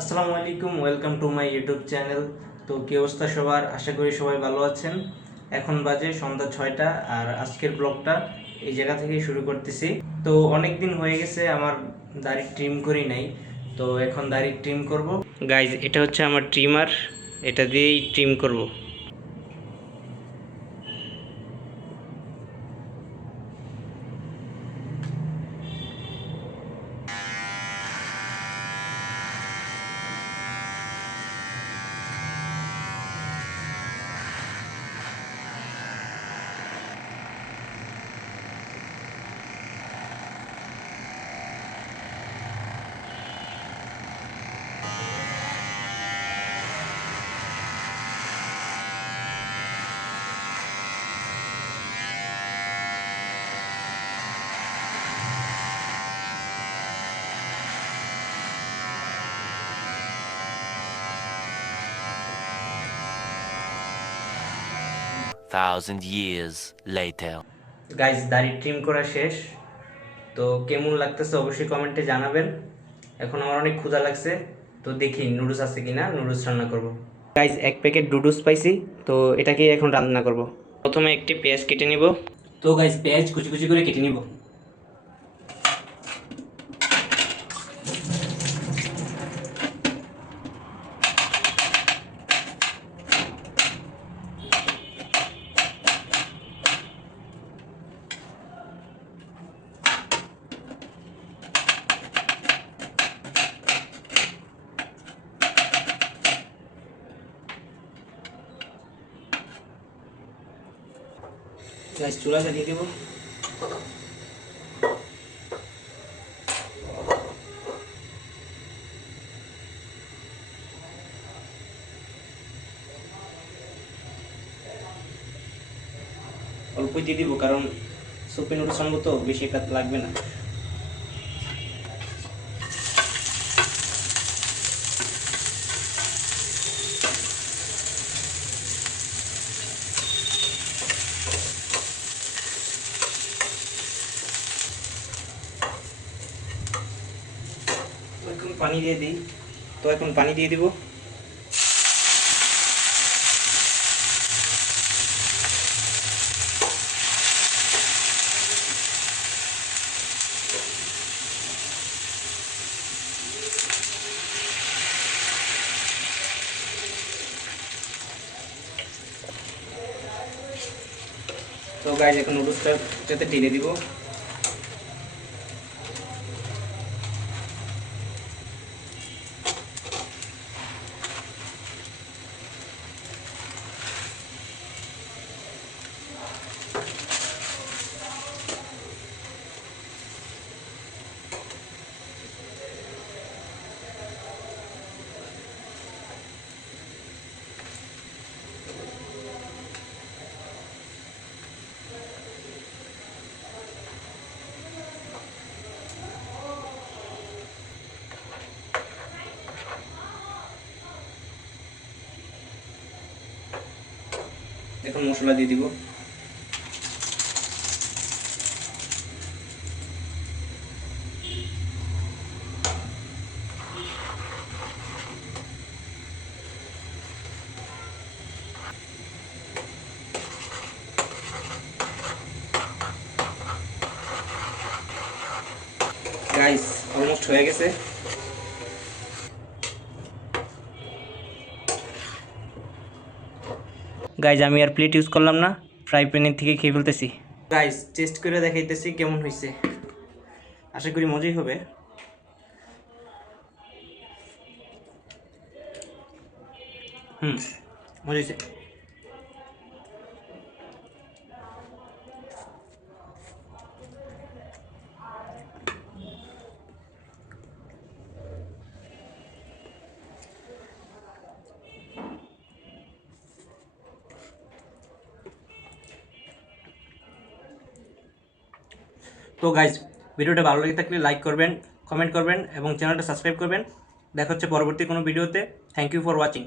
আসসালামু আলাইকুম welcome to my YouTube channel তো কি অবস্থা সবার? আশা করি সবাই ভালো আছেন। এখন বাজে সন্ধ্যা ছয়টা, আর আজকের ব্লগটা এই জায়গা থেকেই শুরু করতেছি। তো অনেক দিন হয়ে গেছে আমার দাড়ি ট্রিম করি নাই, তো এখন দাড়ি ট্রিম করব। গাইজ এটা হচ্ছে আমার ট্রিমার এটা দিয়েই ট্রিম করব। Thousand years later. গাইজ দাড়ি ট্রিম করা শেষ। তো কেমন লাগতেছে অবশ্যই কমেন্টে জানাবেন। এখন আমার অনেক ক্ষুধা লাগছে। তো দেখি নুডলস আছে কিনা নুডলস রান্না করব। গাইজ এক প্যাকেট নুডলস পাইছি। তো এটাকে এখন রান্না করব। প্রথমে একটি পেঁয়াজ কেটে নিব। তো গাইজ পেঁয়াজ কুচি কুচি করে কেটে নিব। গাইজ চুলা চালিয়ে দেবো। অল্পই দিয়ে দিব, কারণ সুপি নুডলস আনব তো বেশি একটা লাগবে না তো এখন পানি দিয়ে দিই। তো এখন পানি দিয়ে দিব। তো গাইজ এখন নুডলসটা যাতে ঢেলে দিব। এখন মশলা দিয়ে দিব। গাইস অলমোস্ট হয়ে গেছে। গাইজ আমি আর প্লেট ইউজ করলাম না ফ্রাই প্যানের থেকে খেয়ে ফেলতেছি। গাইজ টেস্ট করে দেখাইতেছি কেমন হয়েছে আশা করি মজাই হবে। হুম মজা হয়েছে তো গাইজ ভিডিওটা ভালো লেগে থাকলে লাইক করবেন কমেন্ট করবেন এবং চ্যানেলটা সাবস্ক্রাইব করবেন। দেখা হচ্ছে পরবর্তী কোনো ভিডিওতে থ্যাংক ইউ ফর ওয়াচিং